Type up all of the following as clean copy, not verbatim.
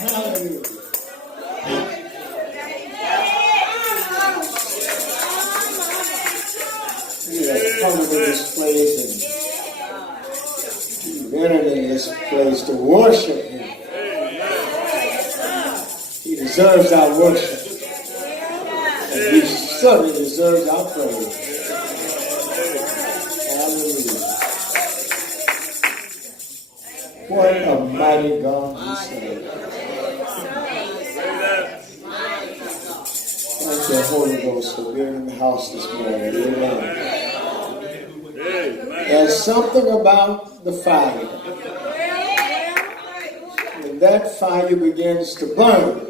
Hallelujah. We have come to this place and entered in this place to worship Him. He deserves our worship. And He certainly deserves our praise. Hallelujah. What a mighty God we serve. Thank you, Holy Ghost, for being in the house this morning. Amen. There's something about the fire. When that fire begins to burn,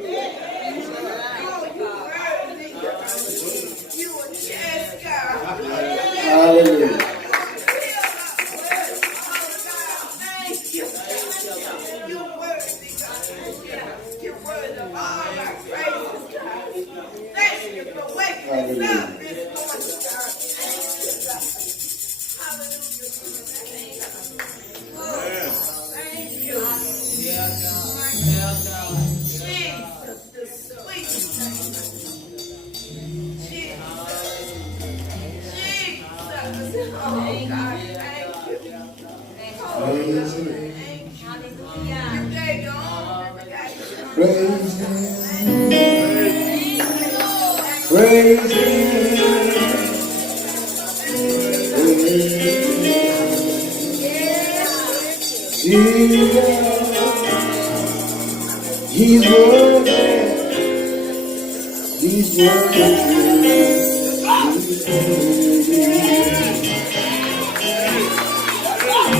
hallelujah. Hallelujah. Praise Him. Praise Him. Jesus, He's worthy. He's worthy.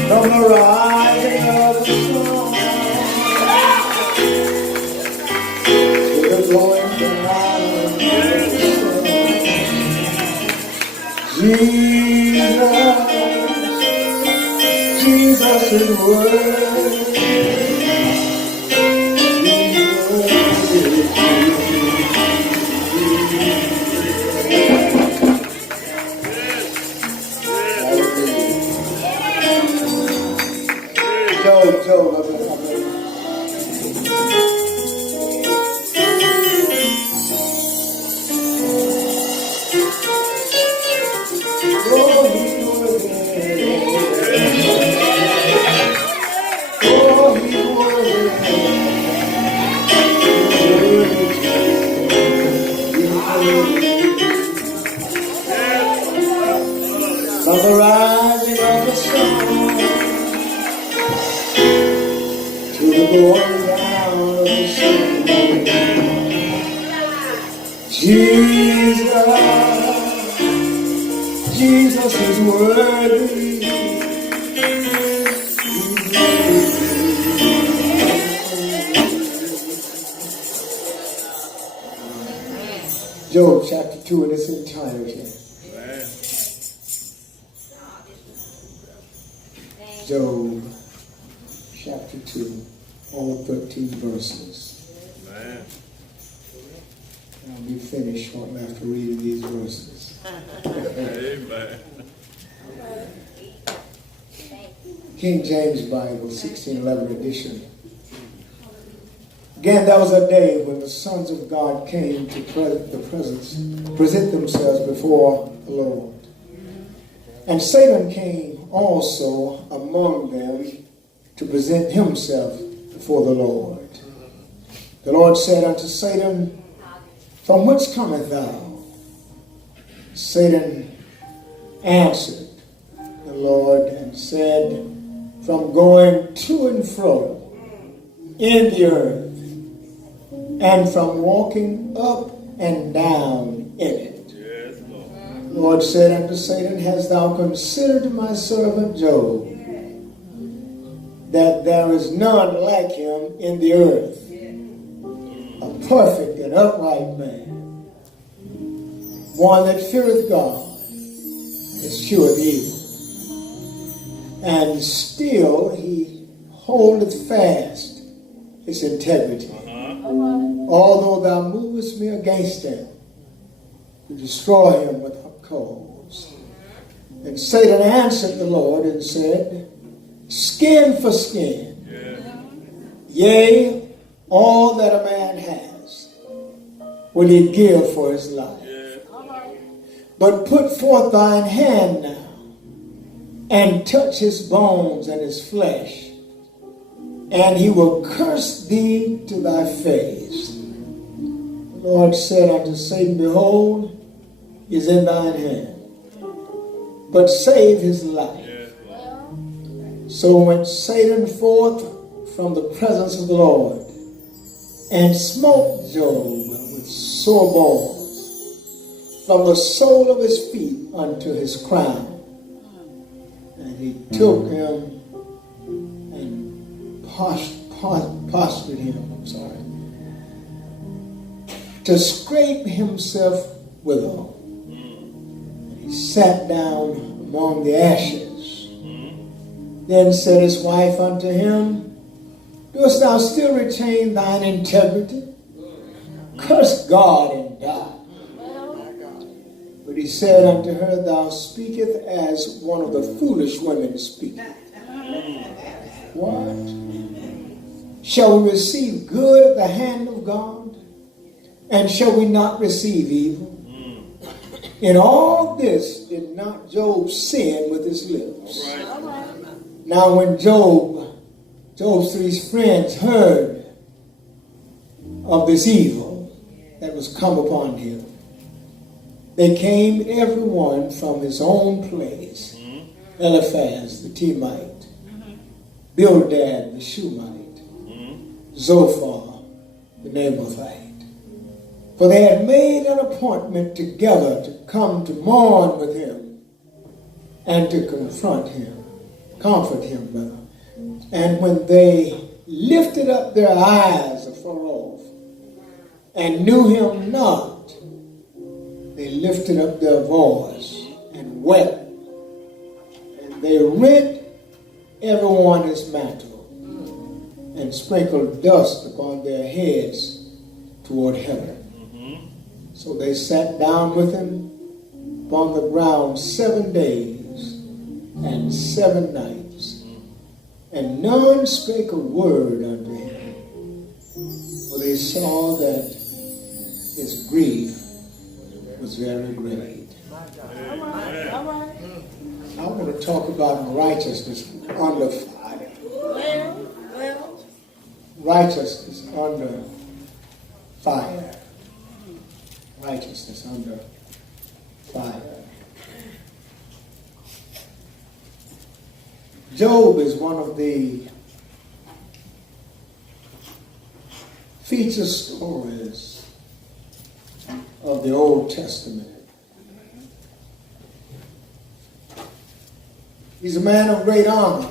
From the rising of the sun to the going down of the sun, Jesus is worthy. From the rising of the sun to the going down of the sun, Jesus is worthy. Job chapter 2 in its entirety. Job chapter 2, all 13 verses. Amen. I'll be finished shortly after reading these verses. Amen. King James Bible, 1611 edition. Again, that was a day when the sons of God came to present themselves before the Lord. And Satan came also among them to present himself before the Lord. The Lord said unto Satan, From whence cometh thou? Satan answered the Lord and said, From going to and fro in the earth, and from walking up and down in it. The Lord said unto Satan, Hast thou considered my servant Job, that there is none like him in the earth, a perfect and upright man, one that feareth God, escheweth evil, and still he holdeth fast his integrity. Although thou movest me against him, to destroy him without cause. And Satan answered the Lord and said, Skin for skin, Yea, all that a man has will he give for his life. But put forth thine hand now, and touch his bones and his flesh, and he will curse thee to thy face. The Lord said unto Satan, behold, he is in thine hand, but save his life. So went Satan forth from the presence of the Lord, and smote Job with sore balls, from the sole of his feet unto his crown. And he took him and postured him, to scrape himself withal. And he sat down among the ashes. Then said his wife unto him, dost thou still retain thine integrity? Curse God and die. But he said unto her, thou speakest as one of the foolish women speaketh. What? Shall we receive good at the hand of God? And shall we not receive evil? In all this did not Job sin with his lips. Now when Job's three friends heard of this evil that was come upon him, they came every one from his own place. Eliphaz the Temite, Bildad the Shumite, Zophar the Naamathite. For they had made an appointment together to come to mourn with him and to comfort him. And when they lifted up their eyes afar off and knew him not, they lifted up their voice and wept, and they rent everyone his mantle and sprinkled dust upon their heads toward heaven. So they sat down with him upon the ground 7 days and 7 nights, and none spake a word unto him, for they saw that his grief was very great. I want to talk about righteousness under fire. Righteousness under fire. Righteousness under fire. Job is one of the feature stories of the Old Testament. He's a man of great honor.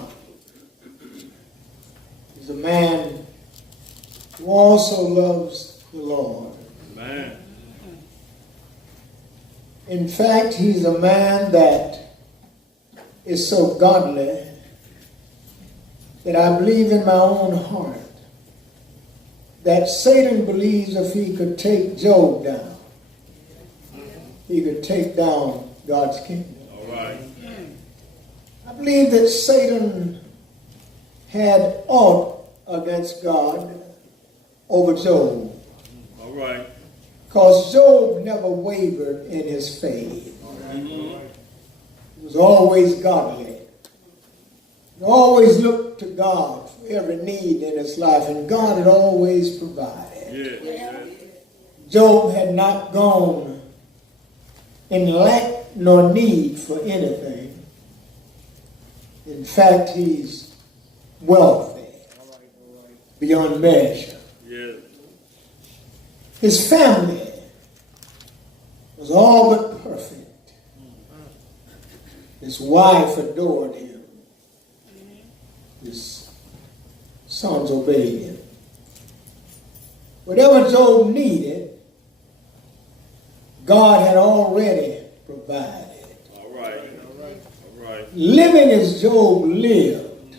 He's a man who also loves the Lord. Amen. In fact, he's a man that is so godly that I believe in my own heart that Satan believes if he could take Job down, he could take down God's kingdom. All right. I believe that Satan had aught against God over Job. All right. Because Job never wavered in his faith. He was always godly. He always looked to God for every need in his life, and God had always provided. Yeah. Job had not gone in lack nor need for anything. In fact, he's wealthy beyond measure. Yeah. His family was all but perfect. His wife adored him. His sons obeyed him. Whatever Job needed, God had already provided. All right. Living as Job lived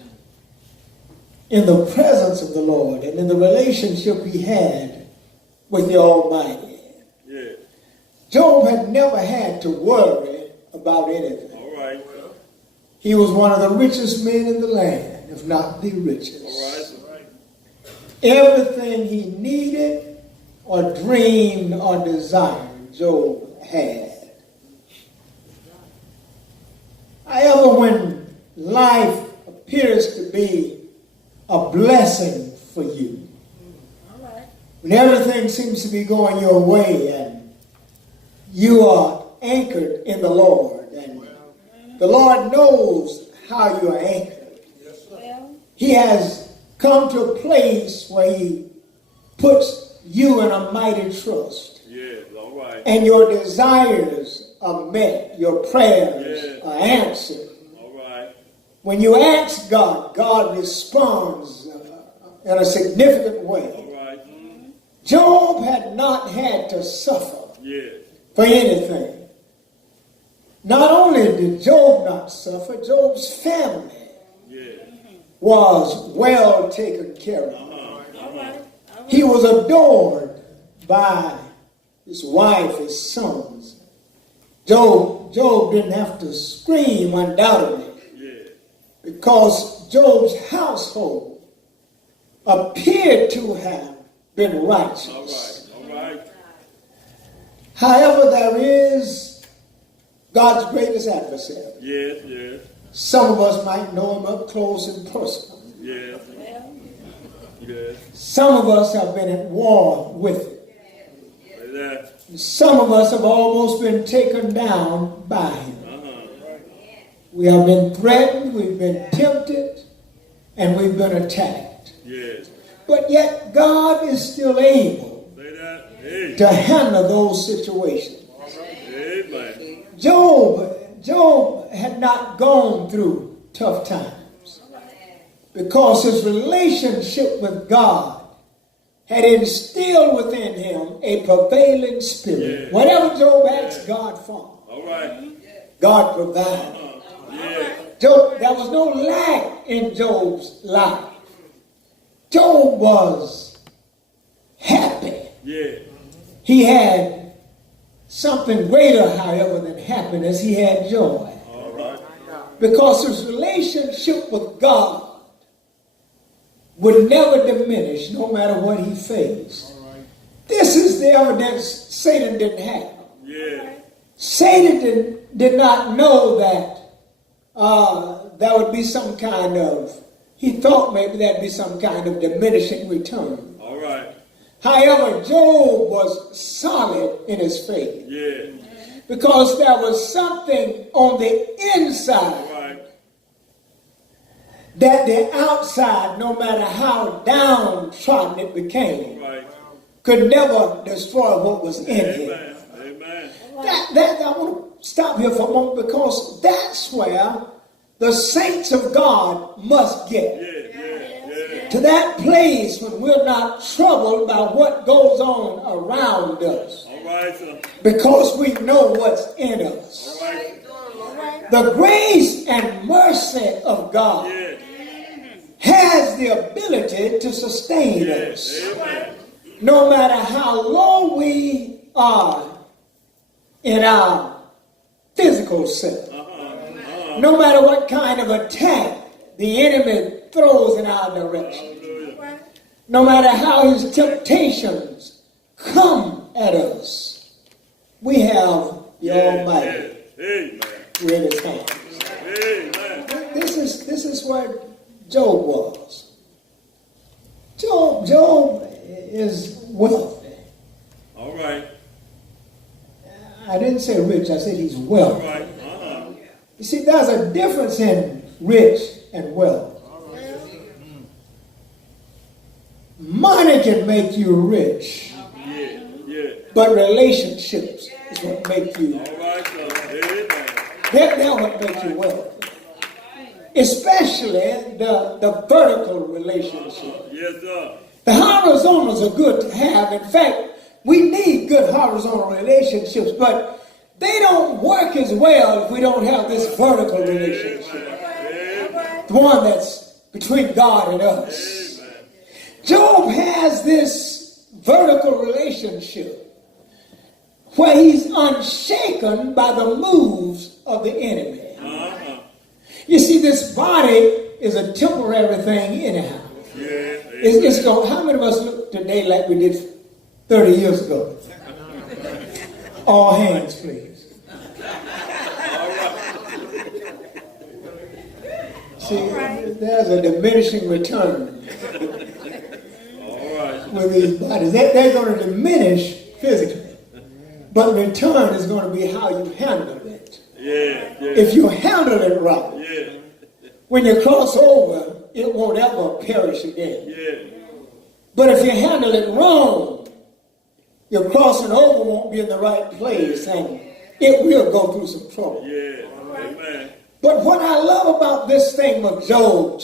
in the presence of the Lord and in the relationship he had with the Almighty. Yeah. Job had never had to worry about anything. All right. He was one of the richest men in the land, if not the richest. All right. Everything he needed or dreamed or desired, Job had. However, when life appears to be a blessing for you, when everything seems to be going your way and you are anchored in the Lord, and the Lord knows how you are anchored. He has come to a place where he puts you in a mighty trust. Yes, all right. And your desires are met. Your prayers are answered. All right. When you ask God, God responds in a significant way. All right. Job had not had to suffer Yes. for anything. Not only did Job not suffer, Job's family was well taken care of. He was adored by his wife, his sons. Job didn't have to scream, undoubtedly, because Job's household appeared to have been righteous. All right. However, there is God's greatest adversary. Yes. Some of us might know him up close and personal. Yes. Some of us have been at war with it. Some of us have almost been taken down by him. We have been threatened, we've been tempted, and we've been attacked. Yes. But yet God is still able to handle those situations. Amen. Job had not gone through tough times because his relationship with God had instilled within him a prevailing spirit. Yeah. Whatever Job asked God for, All right. God provided. There was no lack in Job's life. Job was happy. He had something greater, however, than happiness. He had joy. All right. Because his relationship with God would never diminish no matter what he faced. This is the evidence Satan didn't have. Satan did not know that there would be some kind of, he thought maybe there'd be some kind of diminishing return. All right. However, Job was solid in his faith. Because there was something on the inside that the outside, no matter how downtrodden it became, could never destroy what was in him. I want to stop here for a moment because that's where the saints of God must get. To that place when we're not troubled by what goes on around us. Because we know what's in us. The grace and mercy of God has the ability to sustain us. No matter how low we are in our physical self. No matter what kind of attack the enemy throws in our direction. No matter how his temptations come at us, we have the Almighty in his hands. This is where Job was. Job is wealthy. All right. I didn't say rich, I said he's wealthy. All right. You see, there's a difference in rich and wealth. Money can make you rich, but relationships is what make you. They're what make you wealthy. Especially the vertical relationship. Yes, sir. The horizontals are good to have. In fact, we need good horizontal relationships, but they don't work as well if we don't have this vertical relationship. The one that's between God and us. Job has this vertical relationship where he's unshaken by the moves of the enemy. You see, this body is a temporary thing anyhow. It's going. How many of us look today like we did 30 years ago? All hands, please. See, there's a diminishing return with these bodies. They're going to diminish physically, but return is going to be how you handle it. If you handle it right, when you cross over, it won't ever perish again. But if you handle it wrong, your crossing over won't be in the right place, and it will go through some trouble. Amen. But what I love about this thing of Job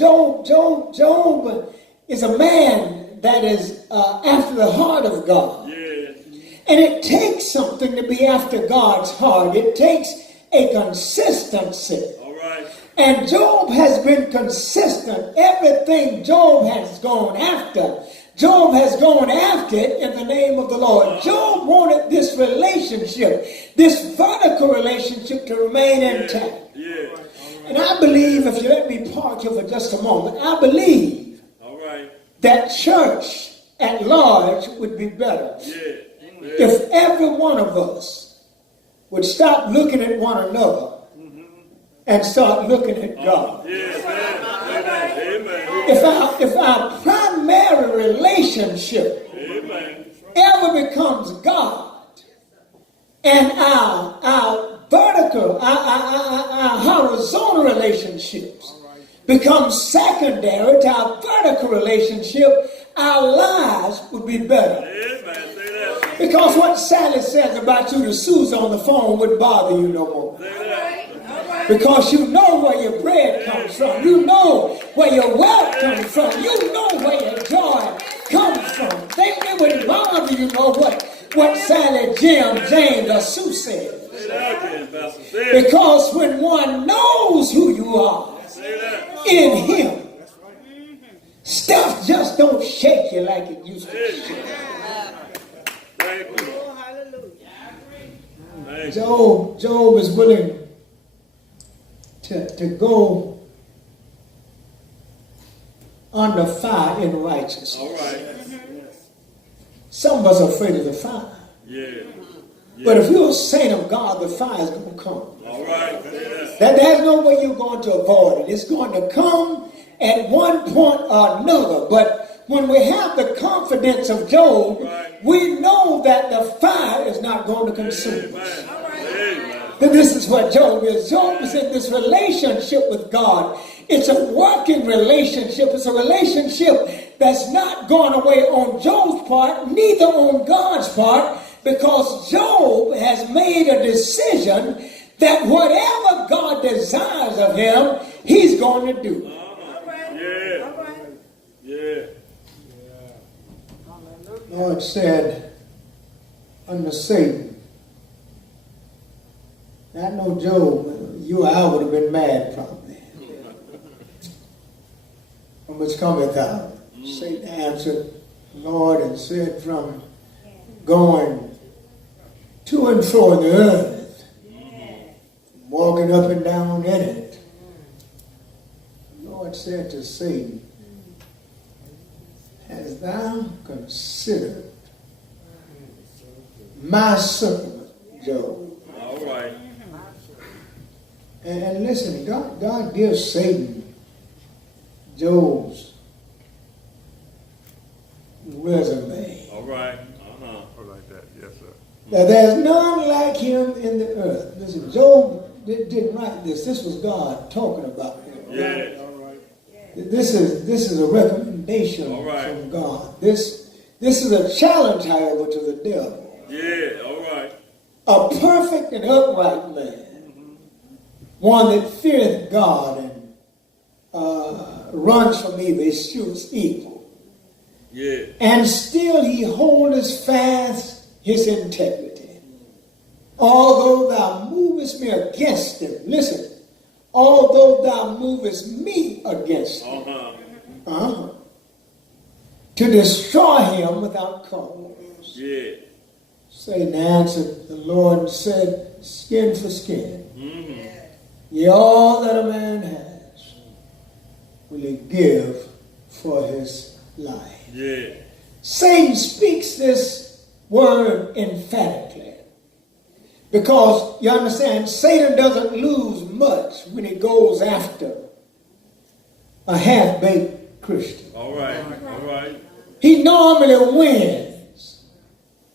is a man that is after the heart of God. And it takes something to be after God's heart. It takes a consistency. And Job has been consistent. Everything Job has gone after, Job has gone after it in the name of the Lord. Job wanted this relationship, this vertical relationship to remain intact. And I believe, if you let me park here for just a moment, I believe that church at large would be better if every one of us would stop looking at one another and start looking at God. If our primary relationship ever becomes God, and our vertical, our horizontal relationships become secondary to our vertical relationship, our lives would be better. Because what Sally says about you to Susan on the phone wouldn't bother you no more. Because you know where your bread comes from. You know where your wealth comes from. You know where your joy comes from. They wouldn't bother you know what Sally, Jim, James, or Sue said. Because when one knows who you are in Him, stuff just don't shake you like it used to shake. Job is willing to go under fire in righteousness. Some of us are afraid of the fire. But if you're a saint of God, the fire is going to come. There's no way you're going to avoid it. It's going to come at one point or another. But when we have the confidence of Job, we know that the fire is not going to consume us. Then this is what Job is. Job is in this relationship with God. It's a working relationship. It's a relationship that's not gone away on Job's part, neither on God's part, because Job has made a decision that whatever God desires of him, he's going to do. Lord said unto Satan, I know Job, you or I would have been mad probably. From which cometh out? Satan answered the Lord and said, from going to and fro in the earth, walking up and down in it. The Lord said to Satan, hast thou considered my servant Job? All right. And listen, God gives Satan Job's resume. All right. I like that. Yes, sir. Now, there's none like him in the earth. Listen, Job didn't write this. This was God talking about him. Yeah. All right. This is a recommendation from God. This is a challenge, however, to the devil. Yeah. All right. A perfect and upright man. One that feareth God and runs from evil, eschews evil. Yeah. And still he holdeth fast his integrity. Although thou movest me against him. Listen. Although thou movest me against him. To destroy him without cause. Yeah. Satan answered the Lord and said, skin for skin. Yea, all that a man has will he give for his life. Yeah. Satan speaks this word emphatically. Because, you understand, Satan doesn't lose much when he goes after a half-baked Christian. All right. All right. He normally wins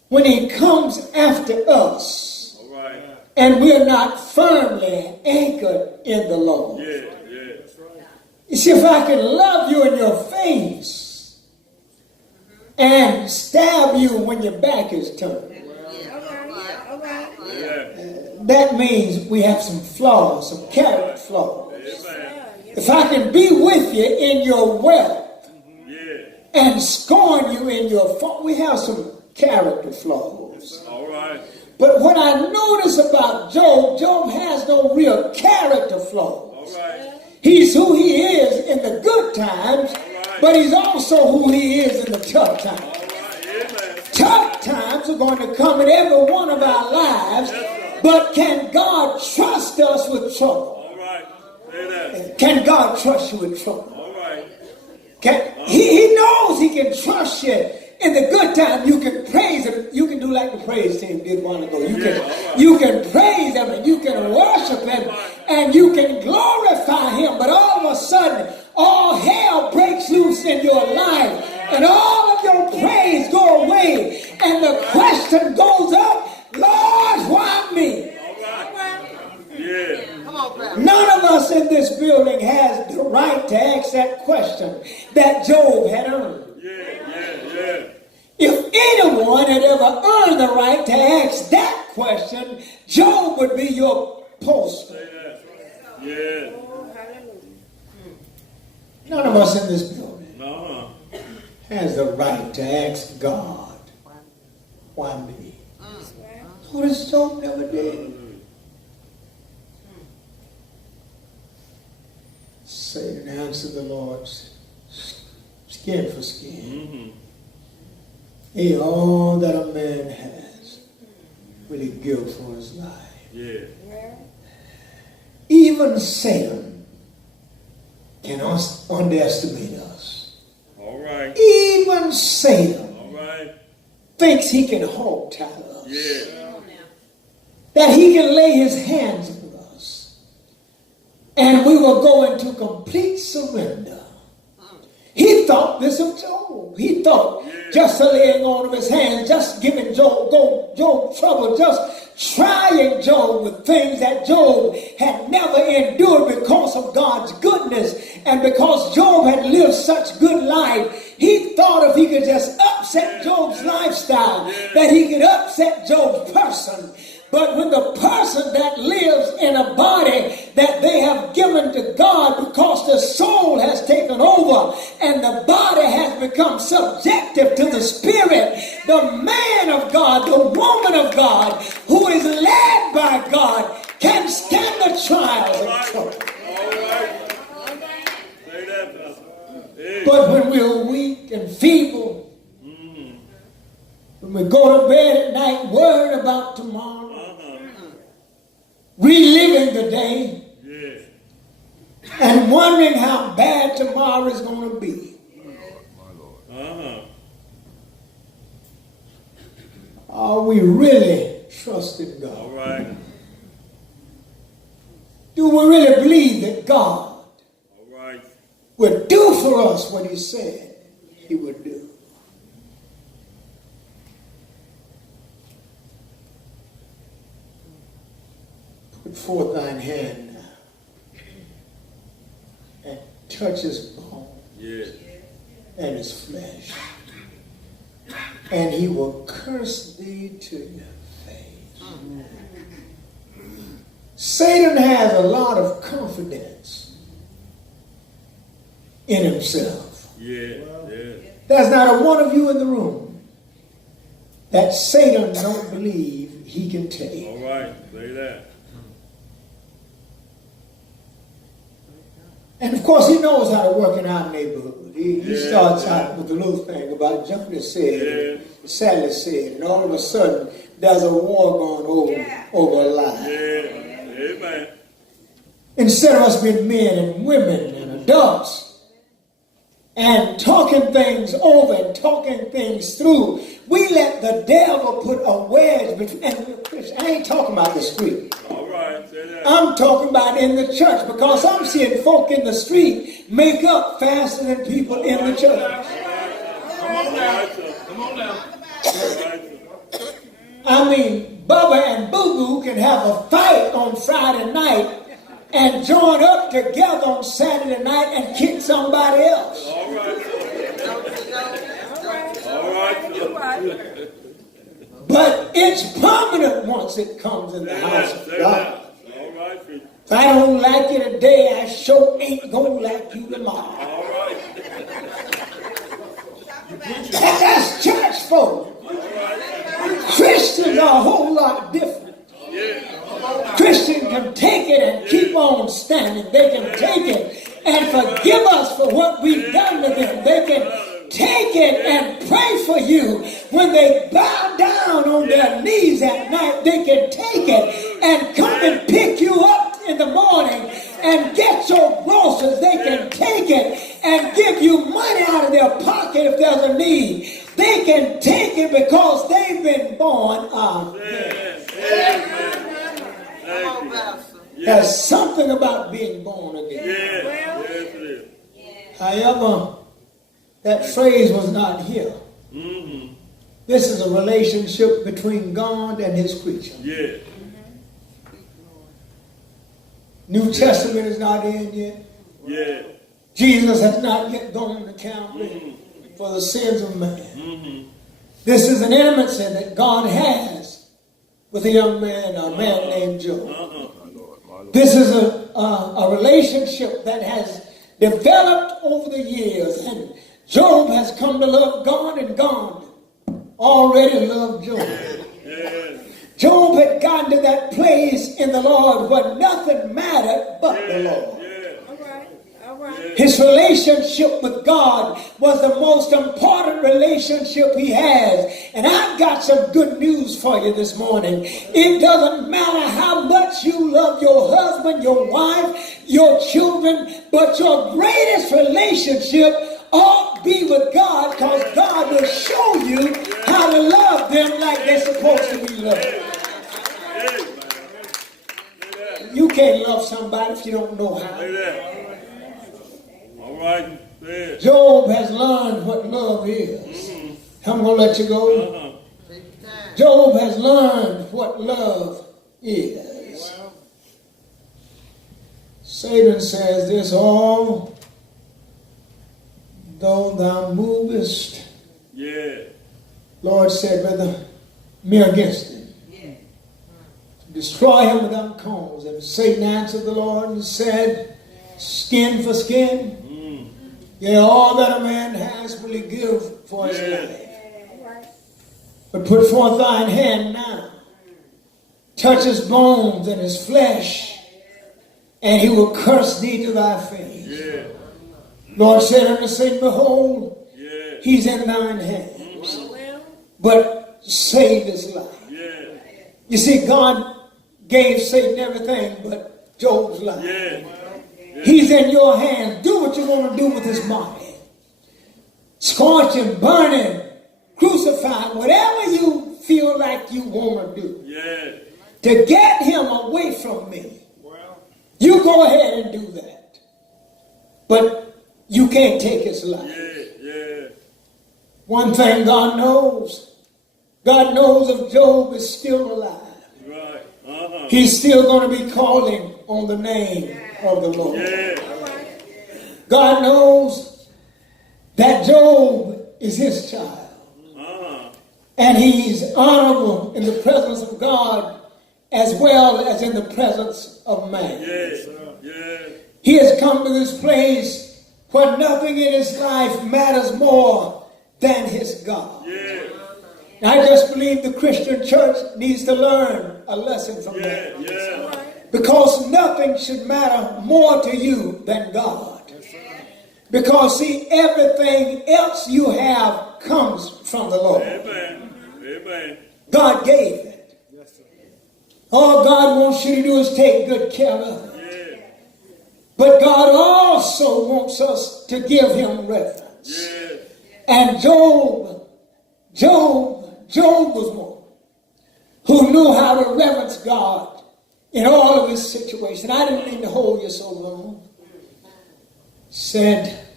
when he comes after us. All right. And we're not firmly anchored in the Lord. Yeah. Yeah. You see, if I can love you in your face and stab you when your back is turned, that means we have some flaws, some character flaws. Amen. If I can be with you in your wealth Yeah. and scorn you in your fault, we have some character flaws. All right. But what I notice about Job, Job has no real character flaws. All right. He's who he is in the good times, but he's also who he is in the tough times. All right. Amen. Tough times are going to come in every one of our lives, but can God trust us with trouble? All right. Say that. Can God trust you with trouble? All right. He knows he can trust you in the good time. You can praise him. You can do like the praise team did a while ago. You can praise him and you can worship him and you can glorify him. But all of a sudden, all hell breaks loose in your life and all of your praise go away. And the question goes up, Lord, why me? Yeah. None of us in this building has the right to ask that question that Job had earned. Yeah. If anyone had ever earned the right to ask that question, Job would be your poster. Say that. Yeah. None of us in this building No. has the right to ask God, why me? Notice Job never did. Satan answered the Lord skin for skin. Hey, all that a man has will he give for his life. Yeah. Even Satan can underestimate us. All right. Even Satan All right. thinks he can hogtie us. Yeah. That he can lay his hands on us. And we will go into complete surrender. He thought this of Job. He thought just the laying on of his hands, just giving Job trouble, just trying Job with things that Job had never endured because of God's goodness and because Job had lived such good life. He thought if he could just upset Job's lifestyle, that he could upset Job's person. But when the person that lives in a body that they have given to God because the soul has taken over and the body has become subjective to the spirit, the man of God, the woman of God who is led by God can stand the trials and trouble. But when we're weak and feeble, when we go to bed at night worried about tomorrow, reliving the day, and wondering how bad tomorrow is going to be. Are we really trusting God? All right. Do we really believe that God All right. would do for us what he said he would do? Put forth thine hand now and touch his bone and his flesh, and he will curse thee to your face. Satan has a lot of confidence in himself. There's not a one of you in the room that Satan don't believe he can take. All right. Say that. And of course, he knows how to work in our neighborhood. He starts out with a little thing about Johnny said, Sally said, and all of a sudden, there's a war going over a lie. Amen. Instead of us being men and women and adults and talking things over and talking things through, we let the devil put a wedge between. And I ain't talking about the street. All right. Say that. I'm talking about in the church, because I'm seeing folk in the street make up faster than people in the church. Come on now. Come on now. I mean, Bubba and Boo Boo can have a fight on Friday night and join up together on Saturday night and kick somebody else. All right. All right. But it's permanent once it comes in the house of God. All right. If I don't like you today, I sure ain't gonna like you tomorrow. All right. That's church folk. Christians are a whole lot different. Christians can take it and keep on standing. They can take it and forgive us for what we've done to them. They can take it and pray for you. When they bow down on their knees at night, they can take it and come and pick you up in the morning and get your groceries. They can take it and give you money out of their pocket if there's a need. They can take it because they've been born again. There's something about being born again. However, that phrase was not here. This is a relationship between God and his creature. New Testament is not in yet. Jesus has not yet gone to Calvary for the sins of man. This is an intimacy that God has with a young man, a man named Job. This is a relationship that has developed over the years, and Job has come to love God, and God already loved Job. Job had gotten to that place in the Lord where nothing mattered but the Lord. His relationship with God was the most important relationship he has. And I've got some good news for you this morning. It doesn't matter how much you love your husband, your wife, your children, but your greatest relationship ought to be with God, because God will show you how to love them like they're supposed to be loved. You can't love somebody if you don't know how. Job has learned what love is. I'm going to let you go. Job has learned what love is. Satan says this, all though thou movest. Lord said, brother, me against him. Destroy him without cause. And Satan answered the Lord and said, skin for skin. Yeah, all that a man has will he give for his life. But put forth thine hand now, touch his bones and his flesh, and he will curse thee to thy face. Lord said unto Satan, behold, he's in thine hands, but save his life. You see, God gave Satan everything but Job's life. He's in your hands. Do what you want to do with his body. Scorch him, burn him, crucify him, whatever you feel like you want to do. To get him away from me. You go ahead and do that. But you can't take his life. One thing God knows if Job is still alive. He's still going to be calling on the name of the Lord. God knows that Job is his child. And he's honorable in the presence of God as well as in the presence of man. He has come to this place where nothing in his life matters more than his God. And I just believe the Christian church needs to learn a lesson from that. Because nothing should matter more to you than God. Because see, everything else you have comes from the Lord. God gave it. All God wants you to do is take good care of it. But God also wants us to give him reverence. Yes. And Job was one who knew how to reverence God in all of his situations. I didn't mean to hold you so long. Said,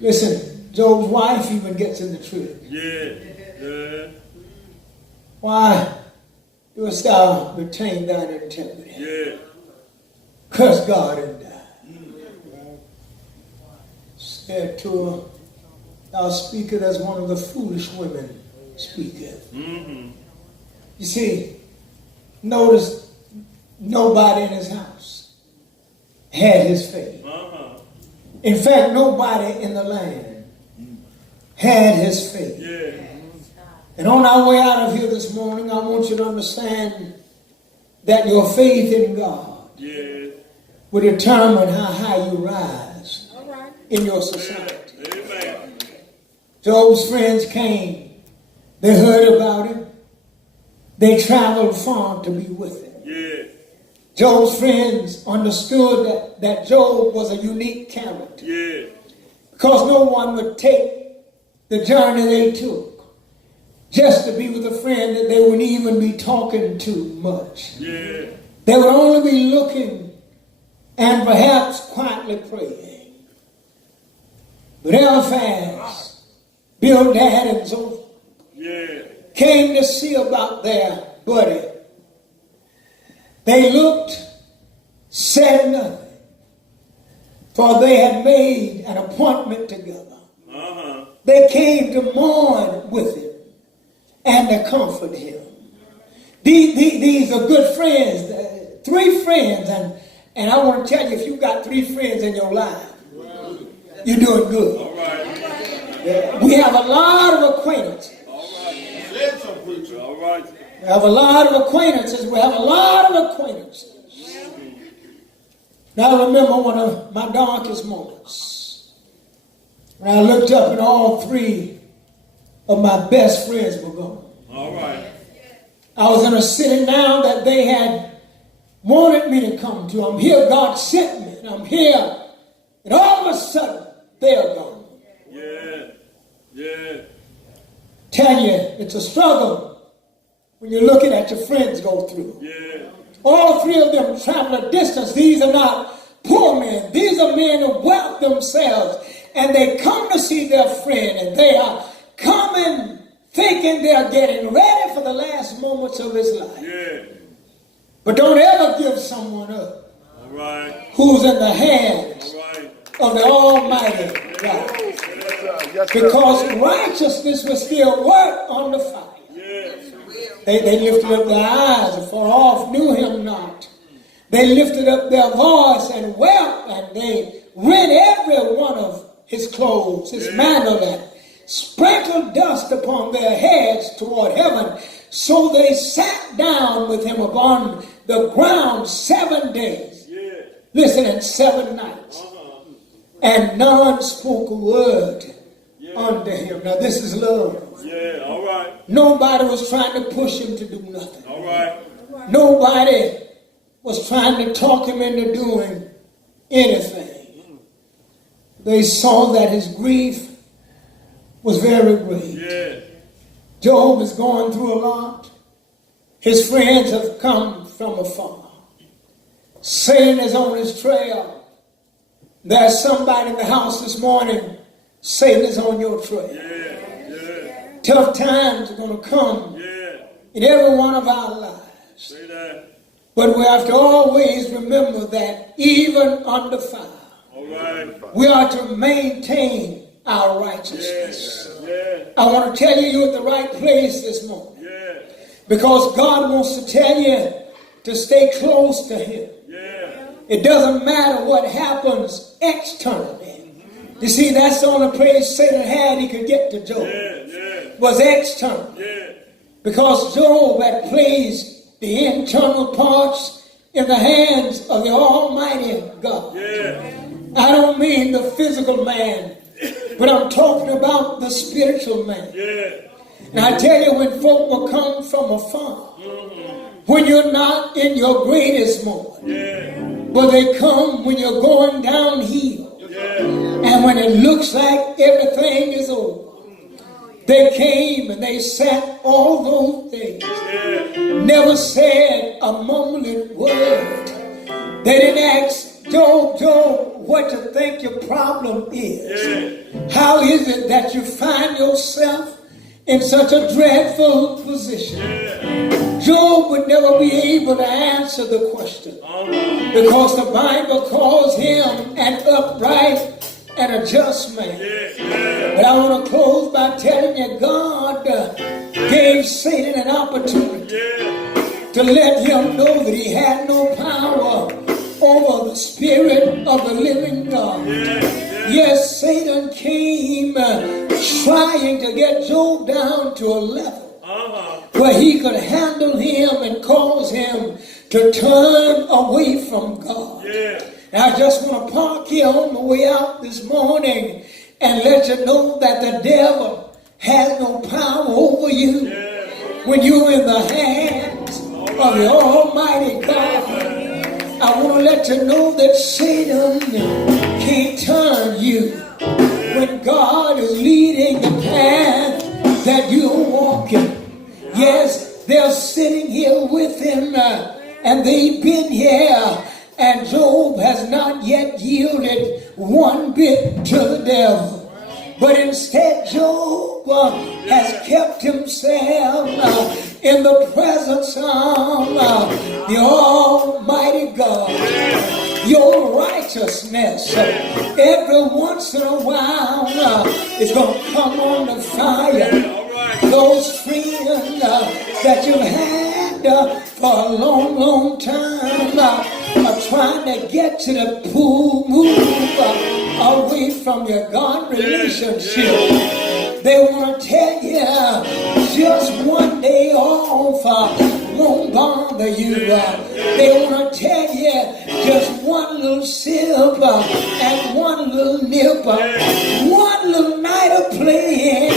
listen, Job's wife even gets in the truth. Yeah. Why dost thou retain thine integrity? Yeah. Curse God and die. Said to her, thou speakest as one of the foolish women speaketh. Mm-hmm. You see, notice nobody in his house had his faith. Uh-huh. In fact, nobody in the land had his faith. Yeah. And on our way out of here this morning, I want you to understand that your faith in God will determine how high you rise in your society. Amen. Job's friends came. They heard about him. They traveled far to be with him. Yeah. Job's friends understood that Job was a unique character. Yeah. Because no one would take the journey they took just to be with a friend that they wouldn't even be talking to much. Yeah. They would only be looking and perhaps quietly praying. But Eliphaz, Bildad, and Zophar came to see about their buddy. They looked, said nothing, for they had made an appointment together. Uh-huh. They came to mourn with him and to comfort him. These are good friends, 3 friends, and I want to tell you, if you've got 3 friends in your life, you're doing good. All right. We have a lot of acquaintances. All right. We have a lot of acquaintances. Now I remember one of my darkest moments when I looked up and all 3 of my best friends were gone. All right. I was in a city now that they had wanted me to come to. I'm here, God sent me, and I'm here. And all of a sudden, they're gone. Yeah. Tell you, it's a struggle when you're looking at your friends go through. Yeah. All 3 of them travel a distance. These are not poor men. These are men who wealth themselves. And they come to see their friend, and they are coming thinking they're getting ready for the last moments of his life. Yeah. But don't ever give someone up All right. who's in the hands All right. of the Almighty God. Yes, sir. Because righteousness will still work on the fire. Yeah. They lifted up their eyes and far off knew him not. They lifted up their voice and wept, and they rent every one of his clothes, his mantle, and sprinkled dust upon their heads toward heaven. So they sat down with him upon the ground 7 days. Yeah. Listen, and 7 nights. And none spoke a word unto him. Now this is love. Yeah. All right. Nobody was trying to push him to do nothing. All right. Nobody was trying to talk him into doing anything. They saw that his grief was very great. Yeah. Job is going through a lot. His friends have come from afar. Satan is on his trail. There's somebody in the house this morning. Satan is on your trail. Yeah. Tough times are going to come Yeah. in every one of our lives. Say that. But we have to always remember that even under fire, All right. we are to maintain our righteousness. Yeah. I want to tell you, you're at the right place this morning. Yeah. Because God wants to tell you to stay close to him. Yeah. It doesn't matter what happens externally. You see, that's the only place Satan had he could get to Job. Yeah. Was external. Yeah. Because Job had placed the internal parts in the hands of the Almighty God. Yeah. I don't mean the physical man, but I'm talking about the spiritual man. Yeah. And I tell you, when folk will come from afar, when you're not in your greatest moment, But they come when you're going downhill. Yeah. And when it looks like everything is over. They came and they said all those things. Yeah. Never said a mumbling word. They didn't ask Job, what you think your problem is. Yeah. How is it that you find yourself in such a dreadful position? Yeah. Job would never be able to answer the question. Because the Bible calls him an upright and a just man. Yeah. But I want to close by telling you God gave Satan an opportunity to let him know that he had no power over the Spirit of the living God. Yes, Satan came trying to get Job down to a level where he could handle him and cause him to turn away from God. And I just want to park here on the way out this morning and let you know that the devil has no power over you when you're in the hands of the Almighty God. I want to let you know that Satan can't turn you when God is leading the path that you're walking. Yes, they're sitting here with him and they've been here, and Job has not yet yielded one bit to the devil. But instead, Job has kept himself in the presence of the Almighty God. Your righteousness, every once in a while, is going to come on the fire. Those friends that you've had for a long, long time are trying to get to the pool, move away from your God relationship. They want to tell you just one day off won't bother you. They want to tell you just one little sip and one little nip, one little night of playing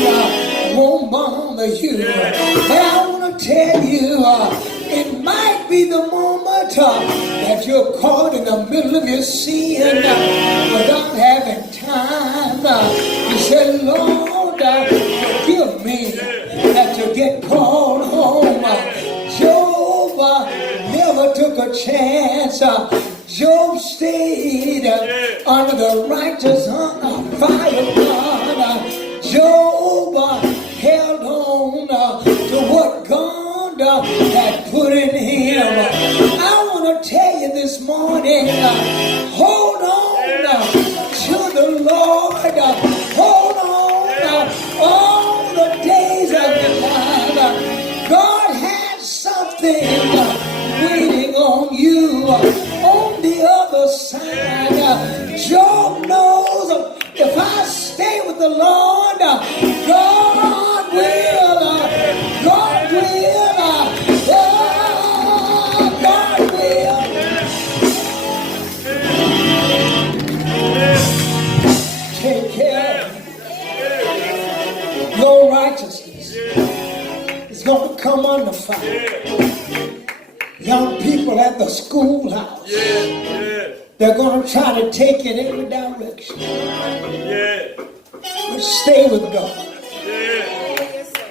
won't bother you. But I want to tell you, it might be the moment that you're caught in the middle of your sin without having time to say, Lord, forgive me that you get called home. Job never took a chance. Job stayed under the righteous fire of God. Job held on to what God had put in him. I want to tell you this morning, hold on to the Lord. Hold on all the days of your life. God has something waiting on you on the other side. Job knows if I stay with the Lord, God will. Take care of your righteousness. It's going to come under fire. Young people at the schoolhouse, they're going to try to take it in every direction. But stay with God.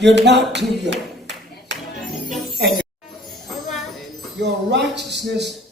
You're not too young. And your righteousness